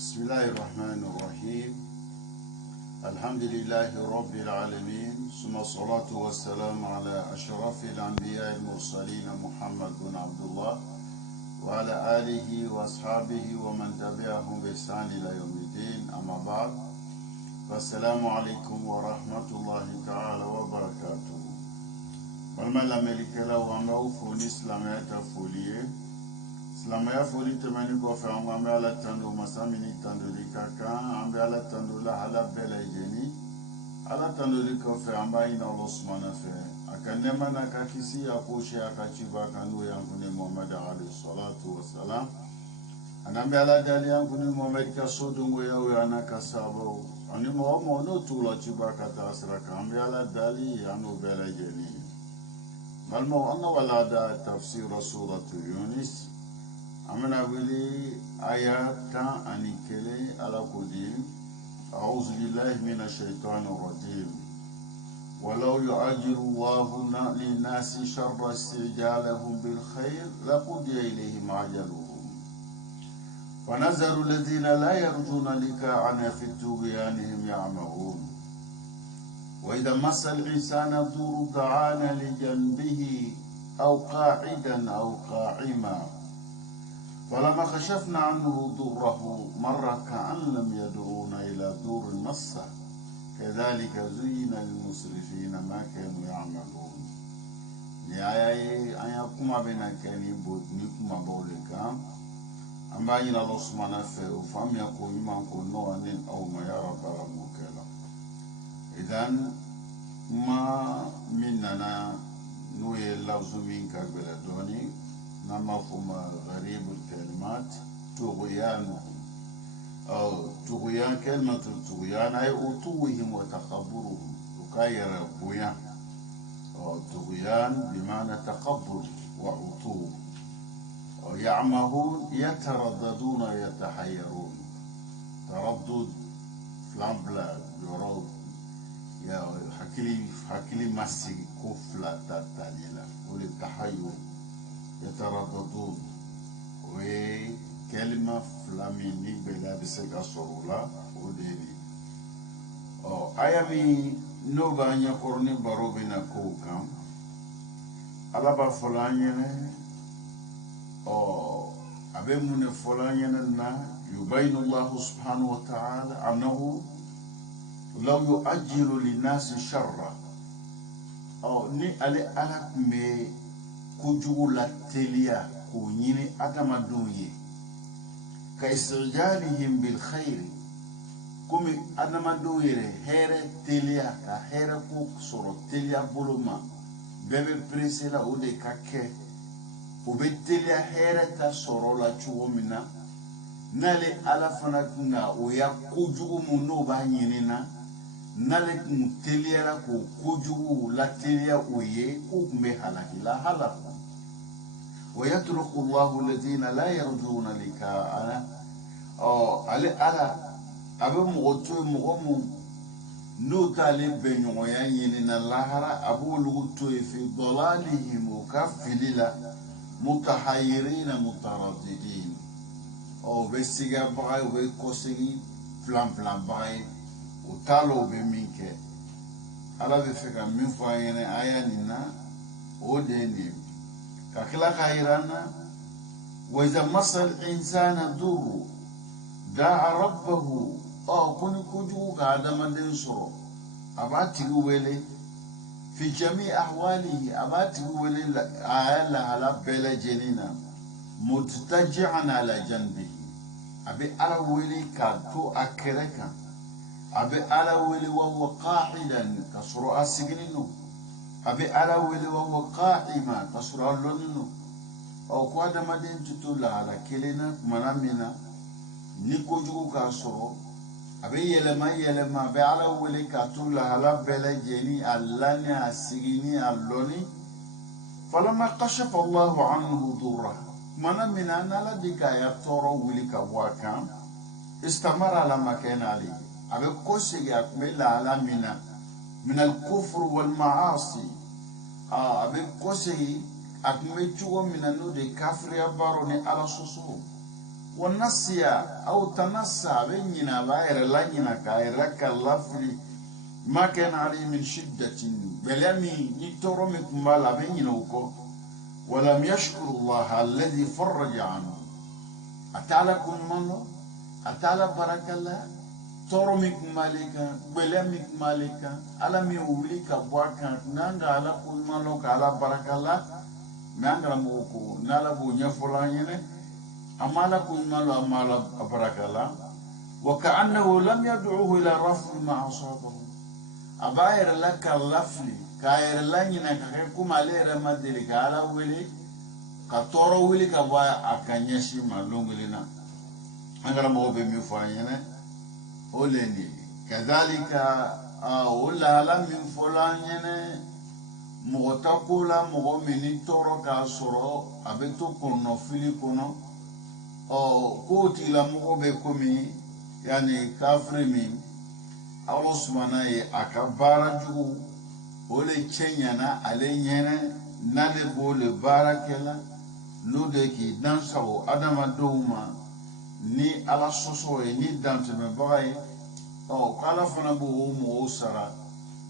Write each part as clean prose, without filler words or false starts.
بسم الله الرحمن الرحيم. الحمد لله رب العالمين، ثم الصلاة والسلام على أشرف الأنبياء المرسلين محمد بن عبد الله وعلى آله وأصحابه ومن تبعهم بإحسان إلى يوم الدين. أما بعد، فالسلام عليكم ورحمة الله تعالى وبركاته. والما l'Amérique là où on a fourni l'Amérique à folier. Silamaya foli tɛmɛni kɔfɛ an ko an bɛ ala tando masa min ni tandoli ka kan, an bɛ ala tando la ala bɛɛ lajɛlen. Ala tandoli kɔfɛ an b'a ɲini Allah subhanahu fɛ a ka nɛɛma n'a ka kisi a ko si a ka ciba kan n'o ye an kun ni Muhammad alayhi salatu wa salam. An bɛ ala dali an kun ni Muhammad ka so dongoya o ye n'a ka sababu ani mɔgɔ o mɔgɔ n'o t'u la ciba ka taa sira kan, an bɛ ala dali an n'o bɛɛ lajɛlen. Balimaw, an ka walada tafsira suratu Yunus. أمنا ولي آيات أنكلي على قديم. أعوذ بالله من الشيطان الرجيم. ولو يعجل الله للناس شر استعجالهم بالخير لقضي إليهم عجلهم ونذر الذين لا يرجون لقاءنا في طغيانهم يعمهون وإذا مس الإنسان الضر دعانا لجنبه أو قاعدا أو قاعما فلما كشفنا عنه ضره مر كأن لم يدعونا إلى ضر مسه كذلك زين للمسرفين ما كانوا يعملون. نهاية أن يقوم بنا كاني بودنيكم بولكا أما إن الله سبحانه فهم يقول ما كنا نوع أو ما يرى برموكلا. إذن ما مننا نوي اللوزمين كبلدوني مفهوم غريب الكلمات طغيانهم أو طغيان. كلمة الطغيان أي عتوهم وتكبرهم وكاير بويان. طغيان بمعنى تكبر وعتو. يعمهون يترددون يتحيرون. تردد فلامبلا يرو يا حكيلي مسي كفلا تتاليلا وللتحير يترددون. وكلمة فلاميني بلا بسكا سرولا وديني أيامي نوبا نيكورني باروبنا كوكام على بفلانينه أبي من فلانينه يبين الله سبحانه وتعالى أنه لو يؤجل للناس شر ني على مي kujugu la teliya ko ɲini adamadenw ye ka istijalihim bil khairi komi adamadenw yɛrɛ hɛrɛ teliya ka hɛrɛ ko sɔrɔ teliya bolo ma bɛɛ bɛ presse la o de ka kɛ o bɛ teliya hɛrɛ ta sɔrɔ la cogo min na n'ale ala fana kunna o ya kojugu mun n'o b'a ɲini na n'ale kun teliyara k'o kojugu la teliya o ye k'o kun bɛ halaki la halaku. ويترك الله الذين لا يرجون لقاءنا على أبو مغتو مغمو نوتالي بنيويا يننا lahara أبو لغتو في ضلالهم وكفللا متحيرين مترددين بسيغا باي وكوسيغي فلان باي وتالو بمينك على بفكا من فاينة آياننا وديني كلا خيرانا. وإذا مس الإنسان ضر دعا ربه كوني كوجو كادما دنسرو أباتي ولي في جميع أحواله أباتي ولي آيالا على بلا جنينا متتجعا على جنبه أبي على ولي كاتو أكركا أبي على ولي وهو قاعدا كسرو أسجنينو أبي على ولي وهو قائما كسر اللونو أو قادة مدين تطلع على كلنا منامنا نيكو جو كسرو أبي يلما أبي على ولي كتطلع على بلجني اللاني السجيني اللوني فلما كشف الله عنه ضره منامنا نلدك يطرو ولي كواكام استمر على مكان عليه أبي كوسي أكمل على منا من الكفر والمعاصي أبي كوسي أكمل جو من النود كافر يباروني على صوصو ونسيا أو تنسى بيننا باير لننا كايرك اللفري ما كان عليه من شدة بلامي نترمك مالا بيننا وكو ولم يشكر الله الذي فرج عنه أتعلى كل منه أتعلى بركة الله ترمك مالك بلامك مالك ألم يوليك بواكا نانغا على كل منه على بركة الله نانغا موكو نالبو نفلانينه أمالا كل منه أمالا بركة الله وكأنه لم يدعوه إلى رفع ما أصابه أباير لك اللفلي كاير لانينا كاكوم عليه رمادري كالا ويلي كتورو ويلي كبايا أكانيشي مالونغلنا أنغرا موبي ميفانينا أوليني كذلك أولا لم يفلانينا مغتاكولا مغميني تورو كاسورو أبتو كونو فيلي كونو كوتي لا مغوبي كومي يعني كافرمي Allah subhanahu akabara jugu ole chenyana ale nyene nale bole barakela no de ki dansawo adama douma ni ala soso ni dante me baye kala fana bo mo sara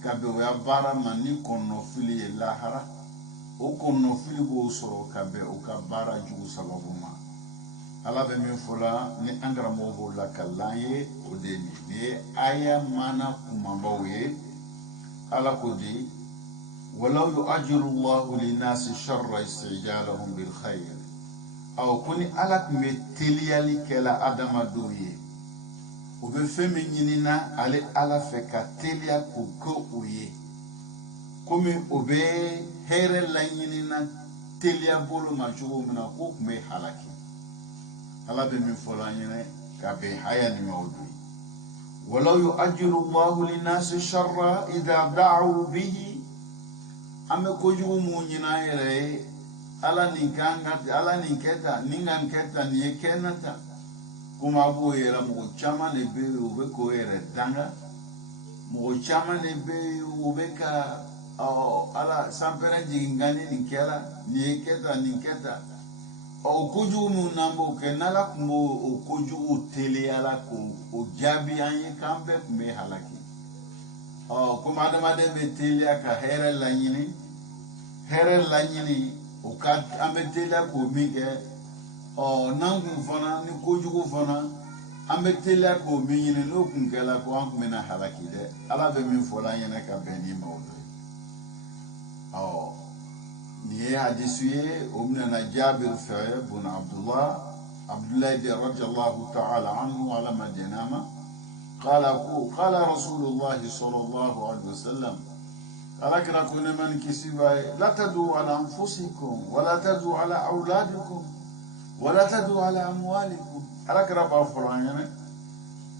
kabe ya bara mani konno fili lahara o konno fili bo soro kabe o kabara jugu sababu ma ala be min fola ni angara mobo la kalaye odeni ni aya mana kumambawe ala kodi walau yu'ajjilu Allahu lin-nasi sharra istijalahum bil khair aw kuni ala meteliyali kala adama doye o be femi nyinina ale ala fe ka telia ko ko oye komi o be here la nyinina telia bolo majugo mina ko me halaki ala be min fola nyene ka be hayani mawdu walau yu'ajjilu Allahu lin-nasi sharra idha da'u bihi ame ko jugu mu nyina yere ala ni kanga ala ni keta ningan keta ni kenata kuma bo yera mo chama ne be o be ko yere danga mo chama ne be o be ka ala sampere jingani ni kela ni keta o kuju mu nambo ke nala kumo o kuju utele ala ko o jabi anye kambe me halaki kuma adama de betele aka here lanyini o ka ambetele ko mige nangu fana ni kuju fana ambetele ko miyini no kunkela ko an kumena halaki de ala be min fola yene ka beni mawdo نيه حديثيه ومن جابر بن عبد الله رضي الله تعالى عنه على مدينة قال رسول الله صلى الله عليه وسلم قال كراكون من كسبا لا تدعوا على أنفسكم ولا تدعوا على أولادكم ولا تدعوا على أموالكم قال كرابا فلان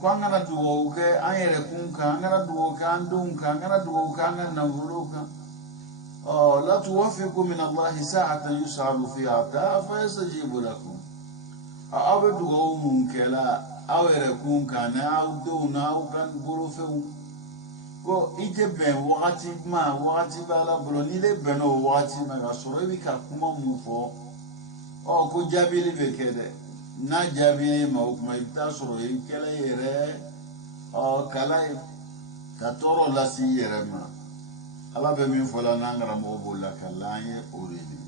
كان أنا دووك أيركونك أنا دووك أندونك أنا دووك أنا نوروك لا توفقوا من الله ساعة يسعد فيها فيستجيب لكم أبدو منكلا أو يكون كان أو دون أو كان بروفو ko ite ben wakati bala bolo ni le beno wakati ma gasoro bi ka kuma mu fo ko jabili be kede na jabili ma kuma ita soro yin kala yere kala ka toro la si yere ma ala be min fola nangara mo bolla kalaye oridi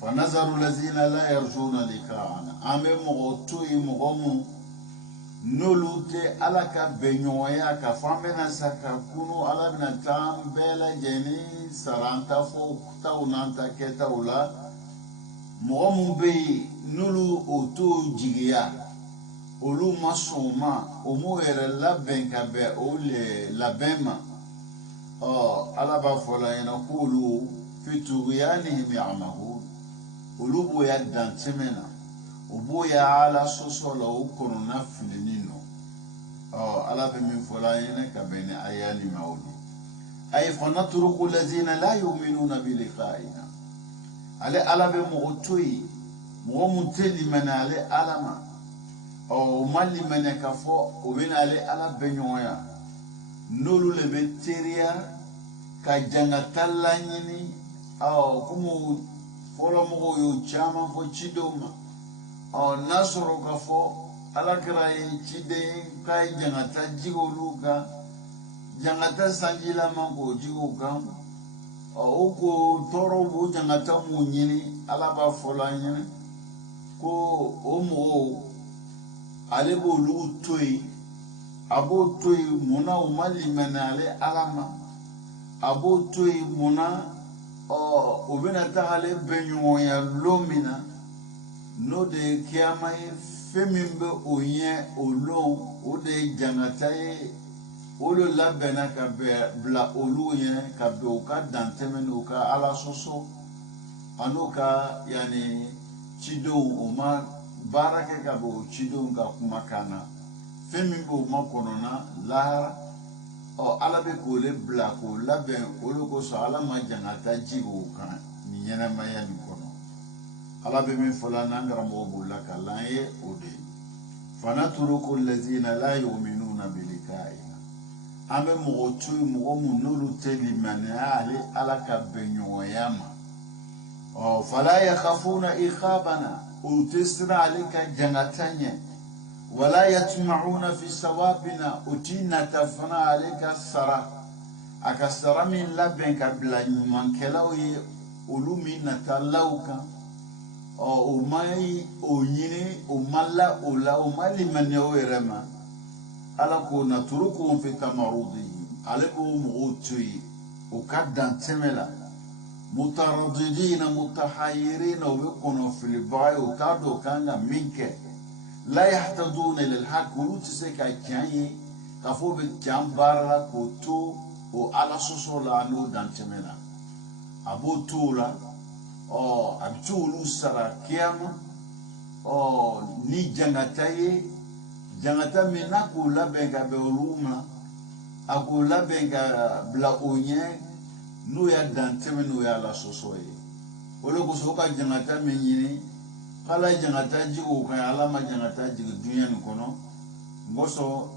fa nazaru allazina la yarjuna liqa'ana ame mo tuyi mo mu nolute ala ka benyoya ka famena saka kunu ala bina tambela jeni saranta fo taunanta ketaula mo mu be nulu oto jigiya olu masoma o mo ere laben ka be o le labema ala ba fola yana kulu fituyanihim ya'mahu ulubu ya dantimena ubu ya ala sosola ukuruna filinino ala be min fola yana ka bene ayani maulu ay fanatruku allazina la yu'minuna bi liqa'ina ala be mu'tui mu'muteli manale alama mali manaka fo o bena ala be nyoya nolu le beteria ka janga talanyini kumu folo mo yo chama fo chidoma nasoro ka fo alakira chide kai jangata jigoluka jangata sanjila mango jiguka ko toro bu jangata munyini alaba folanyene ko omo alebo lu toy abo toy muna umali manale alama abo toy muna obena tagale benyo ya lomina no de kiama femimbe oyen olon o de jangata olo labena ka bla oluyen ka be o ka dantemeno ka ala soso anoka yani chido oma barake ka bo chido ka kumakana femimbe o makonona la ala be ko le bla ko laben olo ko so ala ma jangata jigo kan ni yana maya ni kono ala be min fola nangara mo bulla kala ye ode fanaturuku allazina la yu'minuna bilikaina ame mo tu mo munulu telimane ali ala ka benyo yama fala yakhafuna ikhabana utisra alika jangatanye wala yatma'una fi sawabina utina tafana alika sara akasara min laben ka blanyu mankelaw ye ulumi natalauka o mai o nyine o malla o la o mali manyo erema ala ko naturuku fi tamarudi aleko mu'tui o kaddan temela mutaradidina mutahayyirina wa yakunu fil ba'i o kado kanga minke la yahtaduna lil haqq utseka kyanyi kafo be kyambara ko to o ala sosola no dan temela abotula abitulu sara kiyama ni jangata ye jangata mena ko labenga be oluma ako labenga bla onye no ya danteme no ya la sosoye olo ko soka jangata menyini kala jangata jigo ka ala ma jangata jigo dunya ni kono ngoso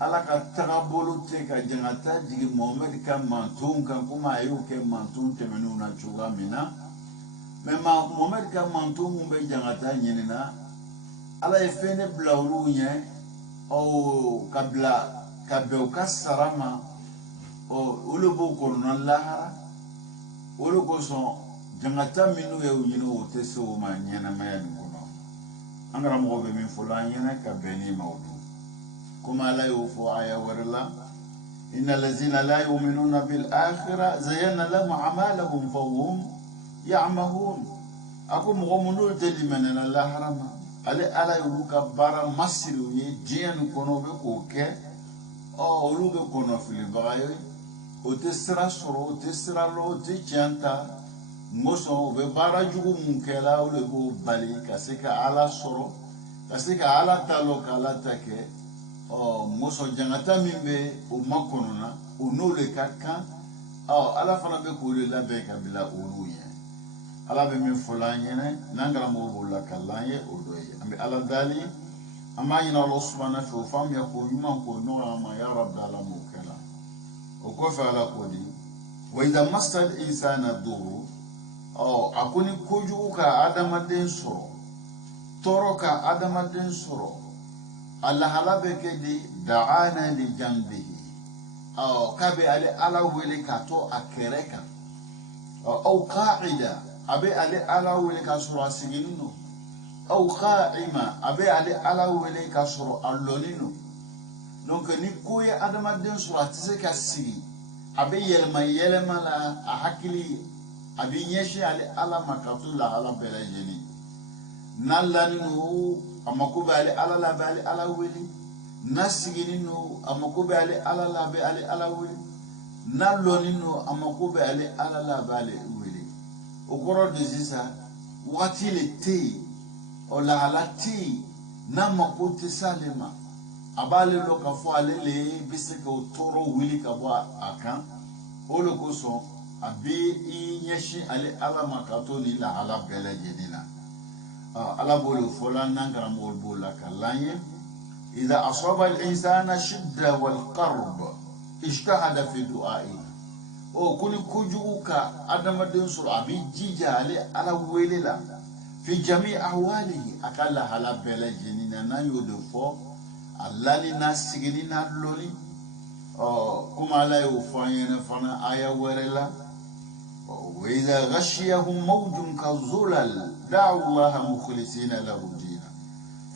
ala ka tagabolo te ka jangata jigo Muhammad ka mantun kan kuma ayo ke mantun temenu na chuga mina mema Muhammad ka manto mumbe jangata nyinina ala efene blawlu nye o kabla kabel kasarama o ulubu kono lahara ulubu so jangata minu ya unyino oteso ma nyana maya kono angara mo be min fulan nyana ka beni mawdu kuma la yufu aya warla innal ladzina la yu'minuna bil akhirah zayyana lahum a'malahum fahum ya'mahun ako mo munul telimana na la harama ale ala yuka bara masiru ye jian kono be ko ke o luga kono fili bagayo o te sira soro o te sira lo te chanta moso be bara jugu munkela o le go bali kaseka ala soro kaseka ala talo kala take o moso jangata mimbe o makono na o no le kaka o ala fana be ko le labe kabila oluye ala be min fulanyene nangara mo bolla kallanye odoye ambe ala dali amayina Allah subhanahu wa ta'ala ya ko yuma ko no ma ya rabb alamu kala o ko fa ala kodi wa idha masal insana duru akuni koju ka adama den soro toro ka adama den soro Allah halabe ke di da'ana li jambihi kabe ale ala wele ka to akereka au qa'ida abe ale ala wele ka soro asigino au qa'ima abe ale ala wele ka soro allonino donc ni koye adama den soro atise ka sigi abe yelma la a hakili abi nyeshi ale ala makatu la ala belajeni nallanino amakobe ale ala la be ale ala wele nasigino amakobe ale ala la be ale ala wele nallonino amakobe ale ala la be ale wele okoro de sisa wati le te o la halati na makote salema abale lo ka fo ale le biseke o toro wili ka bo akan olo koso abi nyeshi ale ala makato ni la ala bele jenina ala bolo fola nangara mo bola kalanye idha asaba al-insana shidda wal qarb ijtahada fi du'a'i o kuni kujuka adama den sur abi jija ale ala welela في جميع أحواله أكل حلا بلا جنينا نا يودفو الله لنا سجننا لولي كما لا يوفين فنا آية ورلا وإذا غشيهم موج كالظلل دعوا الله مخلصين له الدين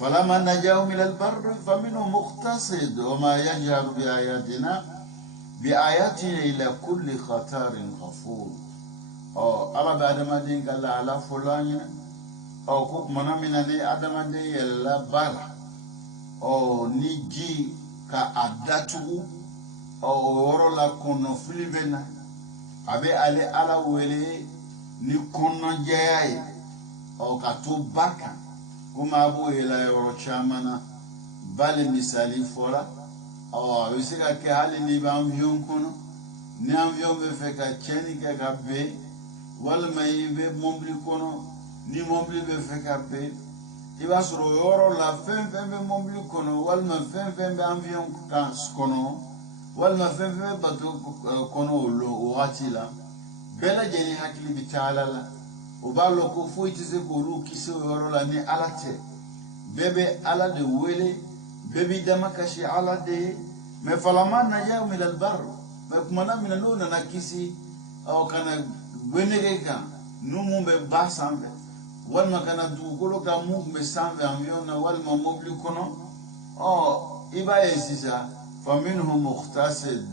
فلما نجاهم إلى البر فمنهم مقتصد وما يجهر بآياتنا إلى كل خطر غفور ألا بعد ما دين قال على فلان كوك منا منني آدم دين يلا بر نيجي كأداتو ورلا كونو فيلبنا أبي علي على ولي نكون جاي كتوباكا كما أبو إلى يورشامنا بالمثالي فورا يسيكا كهالي نيبام فيون كونو نيام فيون بفكا تشيني كابي والما يبي مومبلي كونو ni mombli be feka pe iba soro yoro la fem be mombli kono walma fem be avion kan kono walma fem bato kono lo wati la bela jeni hakili bitala la obalo ko foiti se ko ru kiso yoro la ni alate bebe ala de wele bebi damakashi ala de me falama na ya min al bar me kumana min lona na kisi au kana gwenege kan numu be basambe walma kana dugukolo ka mu be sanfɛ avion na walma mobili kɔnɔ i b'a ye sisan faminhum muqtasid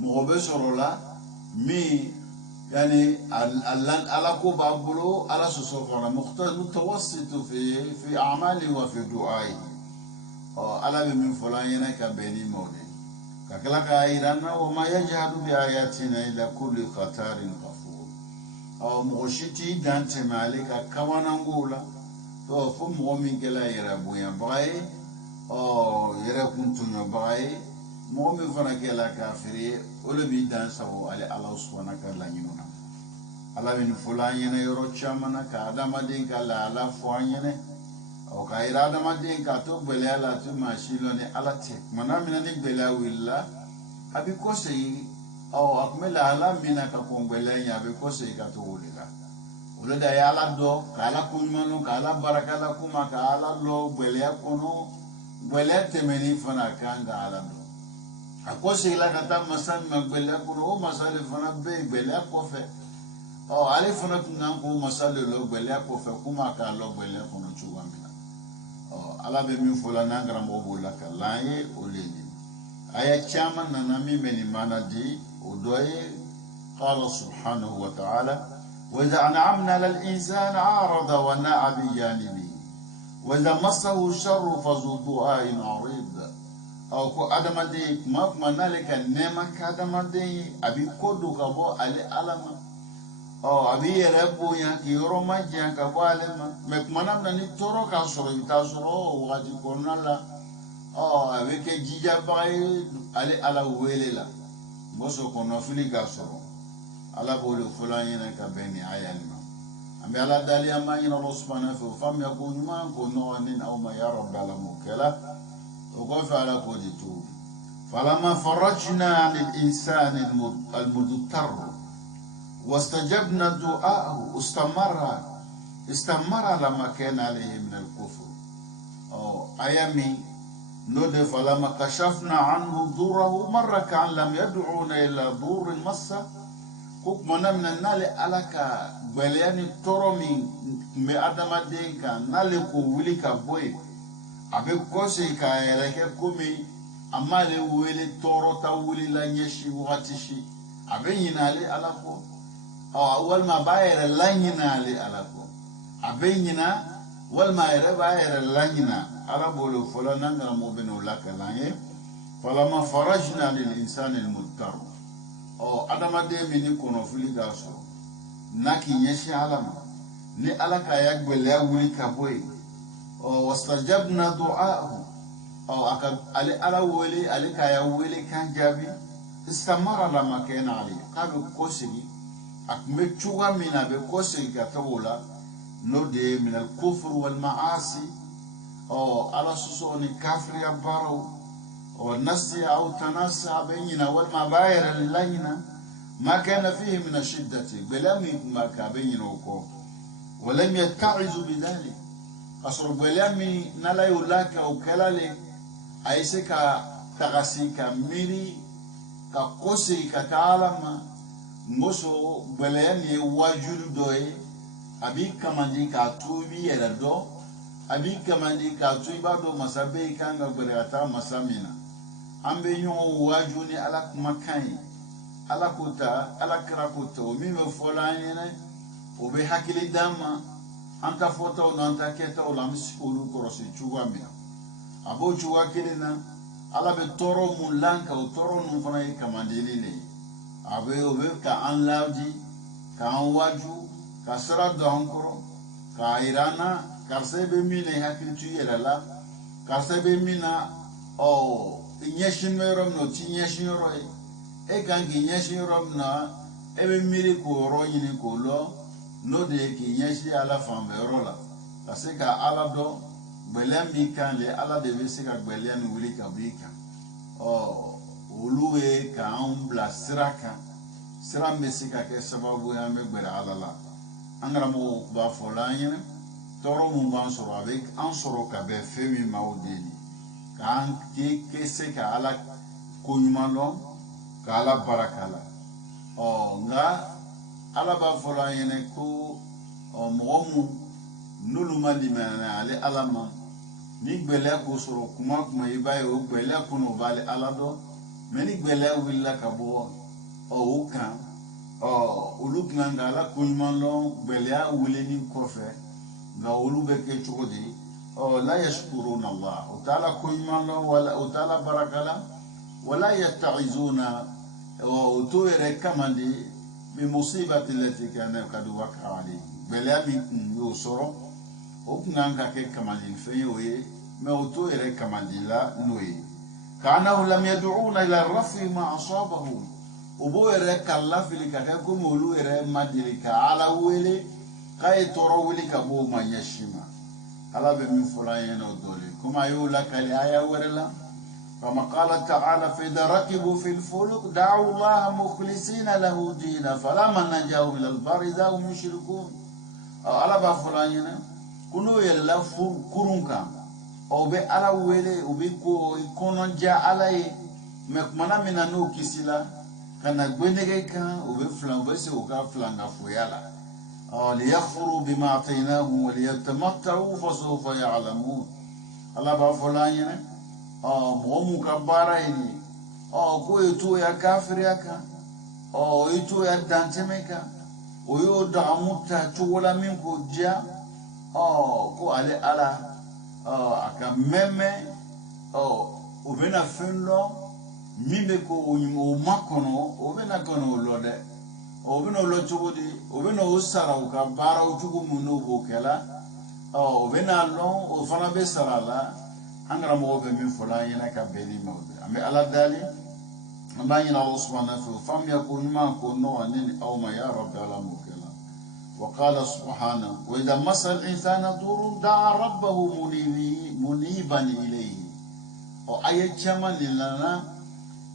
mɔgɔ bɛ sɔrɔ la min yani ala ko b'a bolo ala sɔsɔ fana mutawassitu fi a'mali wa fi du'ai ala bɛ min fɔla an ɲɛna ka bɛn ni maaw de ka tila k'a yira na wa ma yajhadu bi ayatina ila kulli khatarin mɔgɔsiti dan tɛmɛ ale ka kamanango la fo mɔgɔ min kɛla yɛrɛ bonyabaga ye yɛrɛ kun tɔɲɔbaga ye mɔgɔ min fana kɛla kafiri ye o de b'i dan sago ale ala subhanahu ka laɲiniw na ala bɛ nin fɔla an ɲɛna yɔrɔ caman na ka adamaden ka lahala fɔ an ɲɛna ka yira adamaden k'a to gɛlɛya la a to maa si lɔ ni ala tɛ tumana min na ni gɛlɛya wulila a bɛ kɔsegin a kun bɛ lahala min na ka kɔn gɛlɛya in a bɛ kɔsegin ka to o de la o de da ye ala dɔ ka ala ko ɲuman dɔn ka ala barika la kuma ka ala lɔ gɛlɛya kɔnɔ gɛlɛya tɛmɛni fana kan ka ala dɔn a kɔsegin la ka taa masa min ma gɛlɛya kɔnɔ o masa de fana bɛ yen gɛlɛya kɔfɛ ale fana tun kan k'o masa de lɔ gɛlɛya kɔfɛ kuma k'a lɔ gɛlɛya kɔnɔ cogoya min na ala bɛ min fɔ la n'an karamɔgɔ b'o la ka lan ye o de ye aya caman nana min bɛ nin mana di ودوي قال سبحانه وتعالى وإذا أنعمنا على الإنسان عارض ونأى بجانبه وإذا مسه الشر فذو دعاء عريض أو كو أدم دي ما نالك نعمة كأدم دي أبي كودو كبو على ألم أو أبي يربو يانك يروما جانك كبو علم مكمنا من نتورو كاسرو يتاسرو وغادي كونا لا أبي كجيجا باي على ويللا boso kono fili ka sɔrɔ ala b'o de fɔla an ɲɛna ka bɛn ni aya nin ma an bɛ ala dali an b'a ɲini Ala subhanahu fɛ o faamuya ko ɲuman ko nɔgɔ ni aw ma ya rabbi ala m'o kɛla o kɔfɛ ala k'o de to falama farajna anil insani almudtar wastajabna du'aahu istamara lama kana alayhi min alkufr aya min نود فلما كشفنا عنه ضره مرة كان لم يدعونا إلى ضر مسة كوك منا من النال على بلياني ترومي مأدم دين كان نال كولي كبوي أبي كوسي كايرك كومي أما لي ولي تورو تولي لا يشي وغتشي أبي ينالي على كو أو أول ما باير لا ينالي على كو أبي ينا أول ما ير باير لا ينا arabolo fola nangara mo beno lakalaye falama farajna lil insani al mudtar adama de mini kono fili gaso naki nyeshi alama ni alaka ya gbele wuli kaboy wastajabna du'aahu aka ala wali alika ya wali kan jabi istamara lama kana ali kabe kosigi akme chuga mina be kosigi katawola no de min al kufr wal maasi على سوسوني كافر يبارو والنسي أو تنسى بيننا والما باير للينا ما كان فيه من الشدة بلامي ما كابين وكو ولم يتعظوا بذلك أصر بلامي نلا يولاك أو كلالي أيسكا تغسيكا ميري كقوسي كتعلم موسو بلامي واجل دوي أبي كماندي كاتوبي يردو أبي كماندي كاتوبي بادو مسابي كان غبرياتا مسامينا أمبي يون واجوني على مكاني على كوتا على كراكوتا وميم فولاني وبي حكي داما أنت فوتو نانتا كيتا ولا مسكولو كروسي تشوغاميا أبو تشوغا كيرنا على بتورو مولانكا وتورو نفناي كمانديلي لي أبي كأن لاودي كأن واجو كسرا دونكرو كايرانا كارسيبي ميني حكي تشيلا كارسيبي مينا أو inyeshin merom no tinyeshin roy e gangi inyeshin rom na e be miri ko ro yini ko lo no de ki inyeshi ala fam rola parce que ala do belem mi kan le ala de be se ka belem wuli ka bika o uluwe ka umbla siraka siram be se ka ke sababu ya me gbera ala la angara mo ba folanyene toro mu ban soro avec en soro ka be femi maudeni kan ke se ka ala kunyumalo ka ala barakala o nga ala ba fola yene ko o momu nulu malimana ale alama ni gbele ko soro kuma ibaye o gbele ko no bale alado meni gbele willa ka bo o kan o ulukna ngala kunyumalo gbele a wule ni kofe nga ulube ke chodi لا يشكرون الله وتعالى كيمان ولا وتعالى بركلا ولا يتعظون وتوير كمان دي بمصيبة التي كان قد وقع عليه بلا من يوسر وكنا كمان فيه ما وتوير كمان دي لا نوي كانه لم يدعون إلى الرفع ما أصابهم وبوير كلا في لكاكم ولوير ما ديلك على ويلي كاي ترى ويلي كبو ما يشيما على بمن فلان ودولي كما يقول لك الآية ورلا كما قال تعالى فإذا ركبوا في الفلك دعوا الله مخلصين له دينا فلما نجاهم إلى البر إذا هم يشركون على بفلان كنوا يلا كرونكا أو بي على ويلي أو بي كونون جا على مكمنا من أنو كسيلا كان غبنغي كان أو بي فلان بس أو كا فلان فويالا ليغفروا بما أعطيناهم وليتمتعوا فسوف يعلمون الله بفلان مو كباريني كو يتو يا كافر ياكا يتو يا دانتميكا ويودع متا تولا منكو جا كو علي على aka meme obena fenlo mime ko o makono obena kono lode obena lo chugudi obena usara ka bara uchugu munu bokela obena lo o fana be sarala angara mo be min fola yana ka beli mawbe ame ala dali amba yana Allah subhanahu wa fam yakun ma kunno anin aw ma ya rabbi ala mukela وقال سبحانه وإذا مس الإنسان ضر دعا ربه منيبا إليه أو أي كمان لنا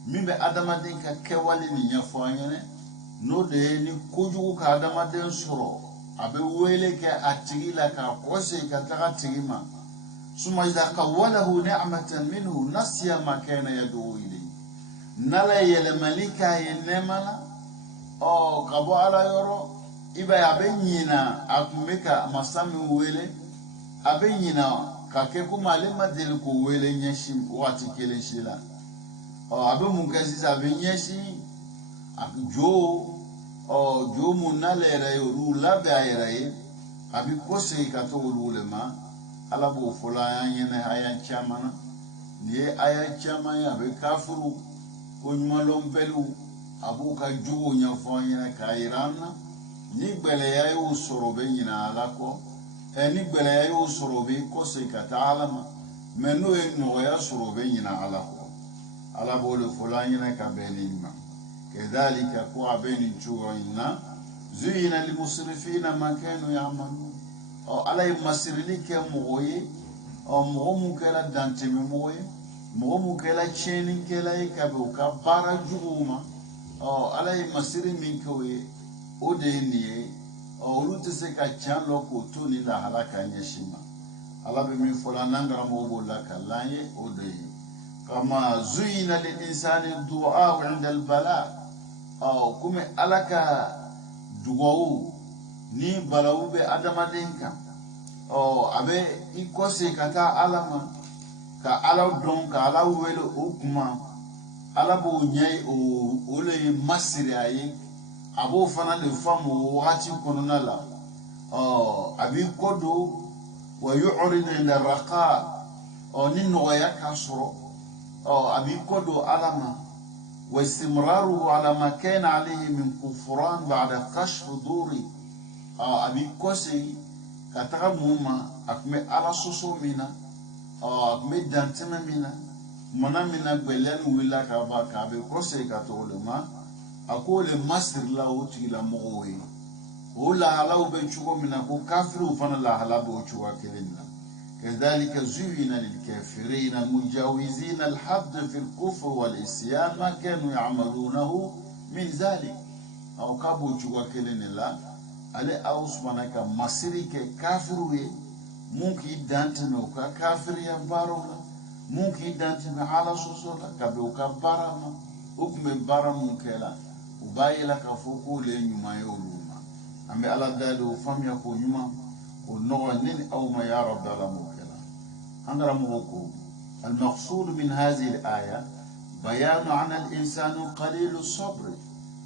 من بأدم دين كوالي نيفوانينه no de ni kujugu ka adamaden soro abe wele ke atigila ka kose ka taga tigima suma idha qawalahu ni'matan minhu nasiya ma kana yad'u ilayhi nala yele malika yenemala o kabo ala yoro iba abe nyina akumeka masami wele abe nyina ka ke kuma le madel ko wele nyashim wati kele shila o abe mungazi abe nyashi jo jo munalera yoru labe ayrai abi kose ka to ulema ala bo fola yene ayan chamana die ayan chama ya be kafuru ko nymalom pelu abu ka jo nya fo yene ka irana ni gbele ya yo sorobe nyina alako ni gbele ya yo sorobe kose ka taalama meno e no ya sorobe nyina alako ala bo le fola yene ka benima كذلك قوا بين جوعنا زين للمسرفين ما كانوا يعملون او على مسرلك موي او مومو كلا دانتي موي مومو كلا تشينين كلا يكبو كبارا جوما او على مسر منكوي اوديني olu te se ka tiɲɛ lɔ k'o to ni lahala ka ɲɛsin ma ala bɛ min fɔ la n'an karamɔgɔ b'o la ka lan ye o de ye kama zuyina lil insani du'a'u 'inda al-bala komi ala ka dugawu ni balawu bɛ adamaden kan a bɛ i kɔse ka taa ala ma ka ala dɔn ka ala wele o kuma ala b'o ɲɛ o le ye masiri a ye a b'o fana de faamu o wagati kɔnɔna la a b'i kɔ don wa yu'ridu 'inda raqa ni nɔgɔya ka sɔrɔ a b'i kɔ don ala ma wa istimraruhu ala ma kana alayhi min kufran ba'da kashf duri a b'i kɔse ka taga mun ma a tun bɛ ala sɔsɔ min na a tun bɛ dantɛmɛ min na mana min na gbɛlɛya ni wulila ka ban k'a bɛ kɔse ka to o le ma a ko le masirila o tigilamɔgɔw ye o lahalaw bɛ cogo min na ko kafiriw fana lahala b'o cogoya kelen na كذلك زين للكافرين المجاوزين الحد في الكفر والعصيان ما كانوا يعملونه من ذلك أو كابو جوا كلنا ale aw sumana ka masiri kɛ kafiru ye mun k'i dantɛmɛ u ka kafiriya baaraw la mun k'i dantɛmɛ ala sɔsɔ la ka bɛn u ka baara ma o tun bɛ baara mun kɛla u b'a yela k'a fɔ k'o le ye ɲuman ye olu ma an bɛ ala dali o faamuya k'o ɲuman k'o nɔgɔ ne ni aw ma ya rabbi ala m'o kɛla an karamɔgɔ ko المقصود من هذه الآية بيان عن الإنسان قليل الصبر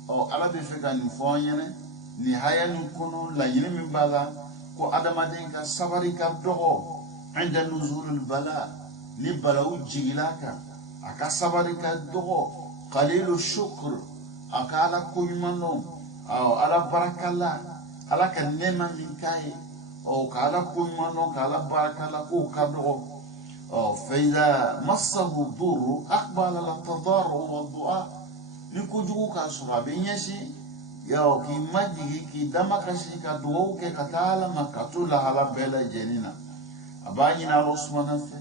أو على بفكرة نفوانينه nihaya ni kono la yini min bala ko adamaden ka sabari ka dogo inda nuzulul bala ni balawu jigilaka aka sabari ka dogo qalilu shukr aka ala kuymano ala barakalla ala ka nema min kai ka ala kuymano ka ala barakalla ko ka dogo fa idha massahu dhurru aqbala ala tadarru wa du'a ni kujugu ka sura binyashi yao ki majigi ki dama kasi ka duwawu ke ka taala makatu la hala bela jenina abanyi na Osman fe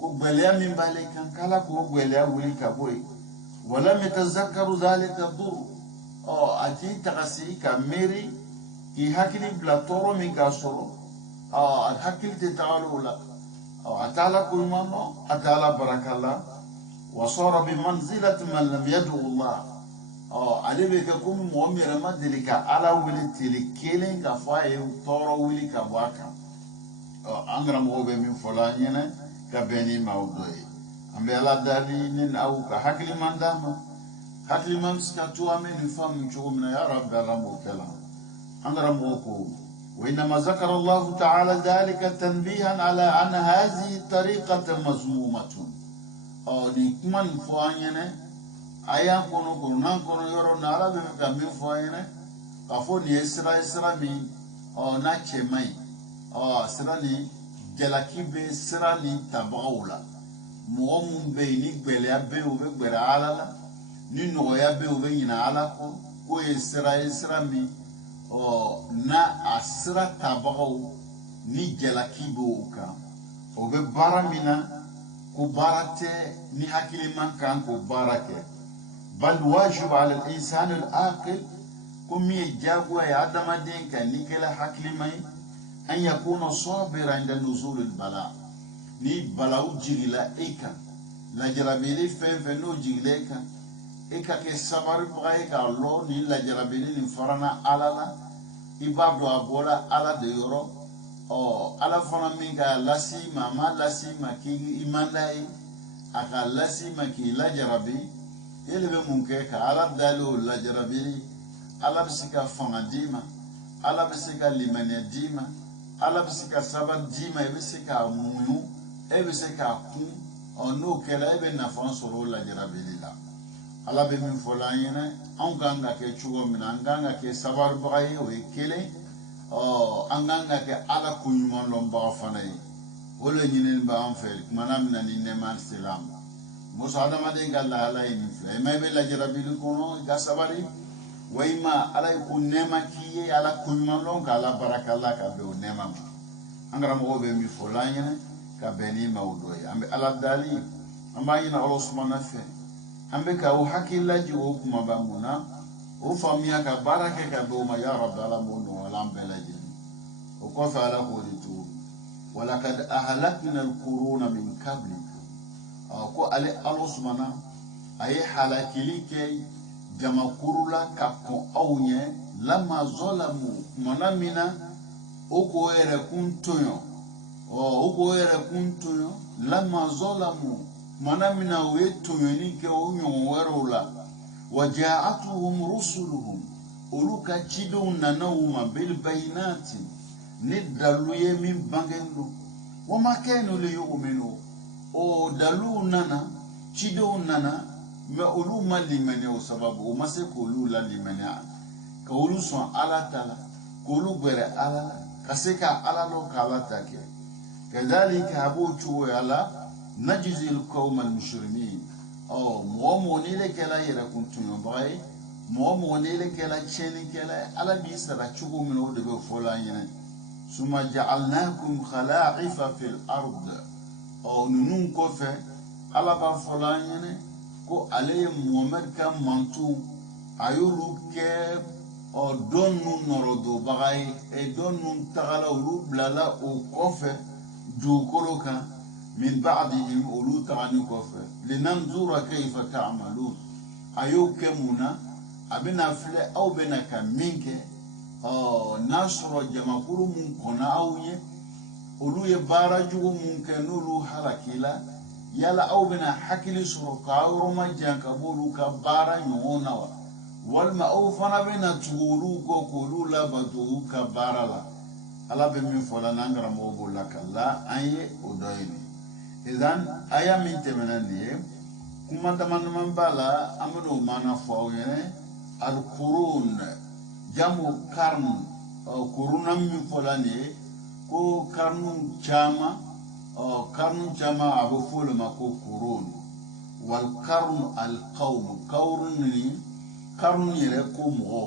ko gbeleya min bale kan kala ko gbeleya wuli ka boy wala mitazakkaru zalika dur ati takasi ka meri ki hakili bla toro min ka soro al hakili te ta'alula atala kulmano atala barakalla wa sara bi manzilati man lam yad'u Allah ale bɛ kɛ komi mɔgɔ min yɛrɛ ma deli ka ala wele tile kelen ka fɔ a ye tɔɔrɔ wuli ka bɔ a kan an karamɔgɔw bɛ min fɔ la an ɲɛna ka bɛn ni maaw dɔ ye an bɛ ala dali ne ni aw ka hakiliman d'a ma hakiliman bɛ se ka to an bɛ nin faamu cogo min na ya rabbi ala m'o kɛ la an karamɔgɔ ko وإنما ذكر الله تعالى ذلك تنبيها على أن هذه طريقة مذمومة ni kuma nin fɔ an ɲɛna aya kono kono nan kono yoro na ala be ka min fɔ ene ka fɔ ni sira min na cɛman ye sira ni jalaki bɛ sira ni tabagaw la mɔgɔ mun bɛ yen ni gbɛlɛya bɛ yen u bɛ gbɛrɛ ala la ni nɔgɔya bɛ yen u bɛ ɲinɛ ala kɔ k'o ye sira min na a sira tabagaw ni jalaki bɛ o kan o bɛ baara min na ko baara tɛ ni hakili man kan ko baara kɛ بل واجب على الإنسان العاقل كم يجاوب يا آدم دين كان نكلا حكلمي أن يكون صابرا عند نزول البلاء ni balaw jigila eka la jarabeli fen no jigileka eka ke sabari bugai ka lo ni la jarabeli ni farana alala ibadu abola ala de yoro ala fana min ka lasi mama lasi maki imandai aka lasi maki la jarabi ele be mun kɛ ka ala dalo la jarabili ala bɛ se ka fanga d'i ma ala bɛ se ka limaniya d'i ma ala bɛ se ka sabali d'i ma i bɛ se ka muɲu e bɛ se ka kun n'o kɛra e bɛ nafa sɔrɔ o la jarabili la ala bɛ min fɔ la an ɲɛna anw kan ka kɛ cogo min na an kan ka kɛ sabalibaga ye o ye kelen an kan ka kɛ ala ko ɲuman dɔnbaga fana ye o le ɲinini b'an fɛ kumana min na ni nɛɛma sera ma muso adamaden ka lahala ye nin fila ima i bɛ lajarabili kɔnɔ i ka sabali walima ala ye ko nɛɛma k'i ye ala ko ɲuman dɔn k'ala baraka la ka bɛn o nɛɛma ma an karamɔgɔw bɛ min fɔ la an ɲɛna ka bɛn ni maaw dɔ ye an bɛ ala dali an b'a ɲini ala sumana fɛ an bɛ ka o hakili lajigin o kumaba mun na o famiya ka baara kɛ ka bɛn o ma ya rabbi ala m'o nɔgɔya an bɛɛ lajɛlen o kɔfɛ ala k'o de tugun walakad ahlakna alquruna min qablikum ko ale Allah subhanahu a ye halakili kɛ jamakuru la ka kɔn aw ɲɛ lama zalamu kumana min na o k'o yɛrɛ kun tɔɲɔ o k'o yɛrɛ kun tɔɲɔ lama zalamu kumana min na o ye tɔɲɔni kɛ o ɲɔgɔn wɛrɛw la wa ja'atuhum rusuluhum olu ka cidenw nana u ma bil bayinati ni dalu ye min bangen do wa ma kanu li yu'minu o dalu nana cidenw nana mais olu ma limaniya o sababu o ma se k'olu la limaniya ka olu sɔn ala ta la k'olu gbɛrɛ ala la ka se ka ala lɔ ka ala ta kɛ kadhalika a b'o cogoya la najzi al-qawma al-mujrimin mɔgɔ mɔgɔ n'ile kɛla yɛrɛkun tɔɲɔbaga ye mɔgɔ mɔgɔ n'ile kɛla tiɲɛnikɛla ye ala b'i sara cogo min o de bɛ fɔla an ɲɛna summa ja'alnakum khala'ifa fil ard ninnu kɔfɛ ala b'a fɔla an ɲɛna ko ale ye Muhamad ka mantu a y'olu kɛ dɔn ninnu nɔrɔdobaga ye dɔn ninnu tagala olu bilala o kɔfɛ dugukolo kan min ba'dihim olu tagani kɔfɛ linanzura kayfa ta'malun a y'o kɛ mun na a bɛna filɛ aw bɛna ka min kɛ n'a sɔrɔ jamakuru mun kɔnna aw ye olu ye baara jugu mun kɛ n'olu halakila yala aw bɛna hakili sɔrɔ k'a yɔrɔ ma jan ka b'olu ka baara ɲɔgɔn na wa walima aw fana bɛna tugu olu kɔ k'olu labato u ka baara la ala bɛ min fɔ la n'an karamɔgɔ b'o la ka la an ye o dɔ ye idan aya min tɛmɛna nin ye kuma dama b'a la an bɛna o maana fɔ aw ɲɛna al-qurun jamu karnu kuruna min fɔla nin ye ko karnu caman a bɛ fɔ olu ma ko kurun wal karnu al-qawm karnu yɛrɛ ko mɔgɔ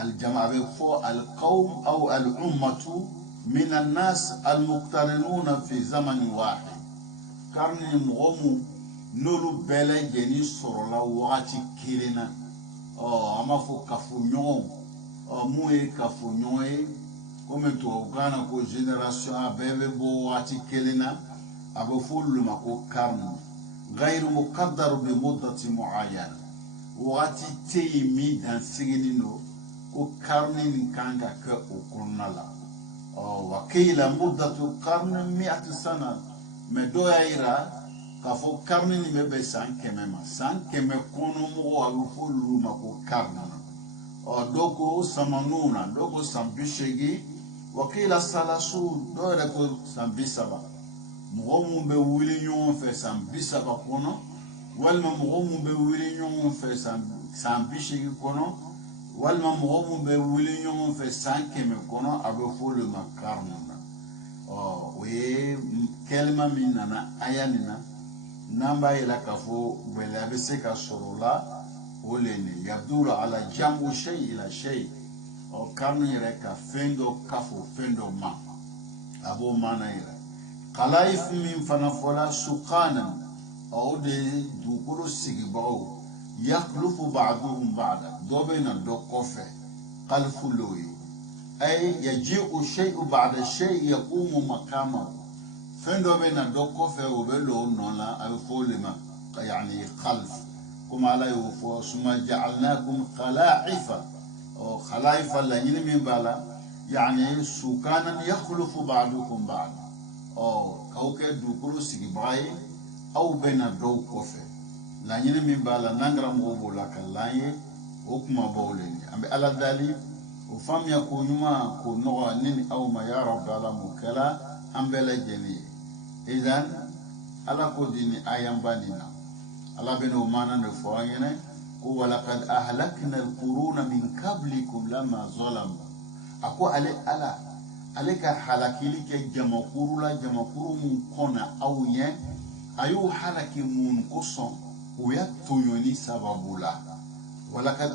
al-jama a bɛ fɔ al-qawm aw al-ummatu min an-nas al-muqtarinuna fi zamanin wahid karni mɔgɔ mun n'olu bɛɛ lajɛlen sɔrɔla wagati kelen na an b'a fɔ kafoɲɔgɔn mun ye kafoɲɔgɔn ye komi tubabukan na ko génération a bɛɛ bɛ bɔ wagati kelen na a bɛ fɔ olu ma ko karni gayru muqaddar bi muddati muayyana wagati tɛ yen min dansiginen don ko karni nin kan ka kɛ o kɔnɔna la wa qila muddatu karni mi'ati sana mais dɔw y'a yira k'a fɔ karni nin bɛ bɛn san 100 ma san 100 kɔnɔ mɔgɔw a bɛ fɔ olu ma ko karni dɔw ko samanuna dɔw ko san 80 wa qila salasun dɔw yɛrɛ ko san 30 mɔgɔ mun bɛ wuli ɲɔgɔn fɛ san 30 kɔnɔ walima mɔgɔ mun bɛ wuli ɲɔgɔn fɛ san 80 kɔnɔ walima mɔgɔ mun bɛ wuli ɲɔgɔn fɛ san 100 kɔnɔ a bɛ fɔ olu ma karni o ye kɛlima min nana aya nin na n'an b'a yira k'a fɔ gɛlɛya bɛ se ka sɔrɔ o la o le ni yadulu ala jamu shay ila shay karni yɛrɛ ka fɛn dɔ kafo fɛn dɔ ma a b'o maana yira kalaif min fana fɔla suqanan o de ye dugukolo sigibagaw yakhlufu ba'duhum ba'da dɔ bɛ na dɔ kɔfɛ kalifu l'o ye ay yaji'u shay'u ba'da shay yaqumu maqamahu fɛn dɔ bɛ na dɔ kɔfɛ o bɛ l'o nɔ la a bɛ fɔ o de ma yani khalf komi ala y'o fɔ summa ja'alnakum khala'ifa khala'ifa laɲini min b'a la yani sukanan yakhlufu ba'dukum ba'da k'aw kɛ dugukolo sigibaga ye aw bɛ na dɔw kɔfɛ laɲini min b'a la n'an karamɔgɔ b'o la ka l'an ye o kumabaw le ni an bɛ ala dali o faamuya ko ɲuman ko nɔgɔ ne ni aw ma ya rabbi ala m'o kɛla an bɛɛ lajɛlen ye idan ala ko di ni ayanba nin na ala bɛ n'o maana de fɔ an ɲɛna ko walaqad ahlakna alquruna min qablikum lamma zalamu a ko ale ka halakili kɛ jamakuru la jamakuru mun kɔnna aw ɲɛ a y'o halaki mun kosɔn o ya tɔɲɔni sababu la walaqad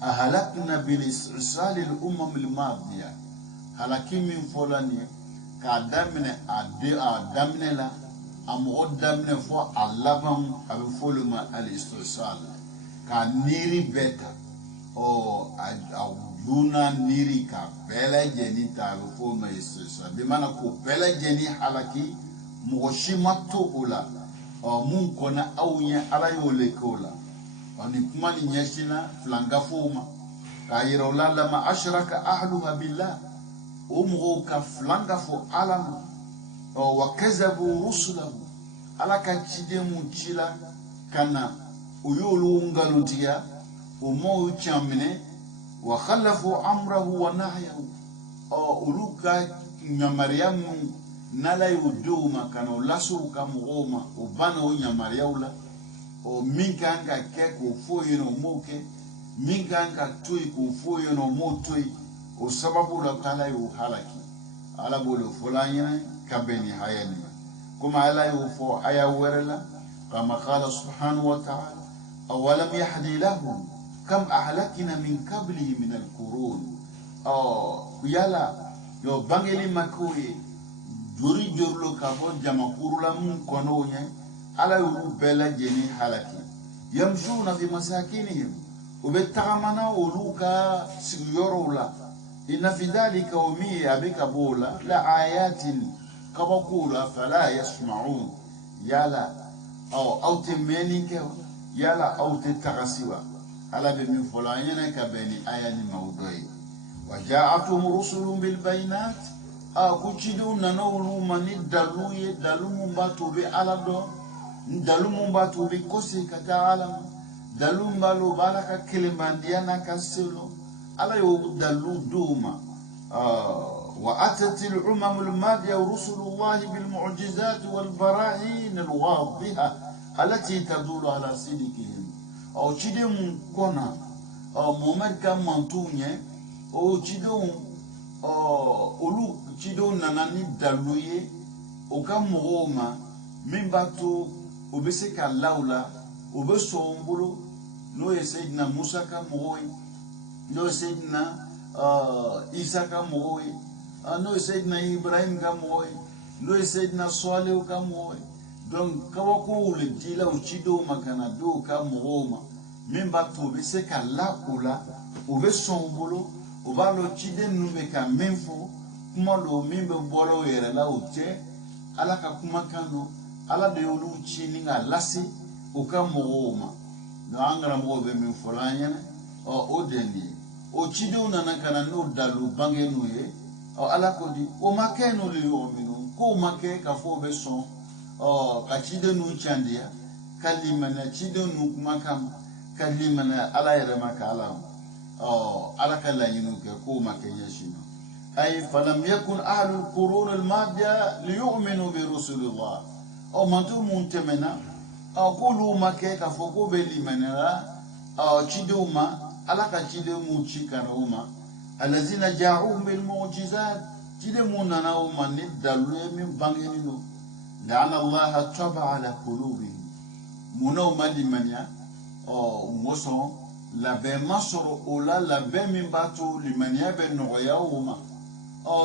ahlakna bil istisal al umam al madiya halaki min fɔla nin ye k'a daminɛ a daminɛ la a mɔgɔ daminɛ fɔ a laban a bɛ fɔ olu ma al istisal ka niri beta o luna niri ka bela jeni talu fo ma isisa bi mana ko bela jeni halaki mugoshimato ula mun kona awnya ala yole kola oni kuma ni nyeshina flanga fuma ka yira la ma ashraka ahluha billah mugo ka flanga fo alama wa kazabu rusulahu ala ka chide mu chila kana uyulu ngalutiya mo chamne wa khalafu amrahu wa nahyahu uluka nyamariam nala yuduma kana lasu kamugoma ubana unyamariaula minka anga ke ko foyo no moke minka anga tui ko foyo no motui o sababu la kala yu halaki ala bolo fulanya kabeni hayani kuma ala yu fo aya werela kama qala subhanahu wa ta'ala awalam yahdi lahum kam ahlakna min qablihi min alqurun yala yo bangeli makoye jori jorlo kabo jama kurula mun kono nye ala yu bela jeni halaki yamshuna fi masakinihim ubetagamana uluka sigyorula inna fi dhalika wami abika bola la ayatin kabakula fala yasma'un yala au temenike yala au tetagasiwa ala be min folanyana ka beni ayani mawdoi waja'atuhum rusulun bil bayinat kuchidu nanawlu mani daluye dalumumba tobe alado dalumumba tobe kosi kata alam dalumba lo baraka kelemandiana kaselo ala yo dalu duma wa atatil umamul madiya rusulullah bil mu'jizat wal barahin al wadhiha التي تدل على صدقهم او تشيدم كونا محمد كان منتونيه او تشيدم اولو تشيدون ناناني دالويه او كان مغوما من باتو وبسك اللولا وبسومبلو نو سيدنا موسى كان مغوي نو سيدنا عيسى كان مغوي نو سيدنا ابراهيم كان مغوي نو سيدنا صالح كان مغوي donc kawako le dila uchido makana do ka mroma memba to be se ka la ola o be sombolo o ba lo chide numbe ka menfo kuma lo mimbe boro yere la uche ala ka kuma kano ala de olu chini nga lasi o ka mroma no angara mo be menfo lanya o deni o chido na kana no dalu bangenu ye o ala ko di o makeno le yo minu ko make ka fo be son kachide nu chandia kalimana chide nu makam kalimana ala yere makala ala kala yinu ke ko makenya shino ay falam yakun ahlul qurun al madiya liyu'minu bi rusulillah mantu muntemena qulu make ka foko be limanara chide uma ala ka chide mu chikana uma alazina ja'u bil mu'jizat chide mu nana uma ni dalu min bangeni no لعن الله طبع على قلوبهم منو مدمنيا موسو la be masoro ola la be mimbatu limania be noya uma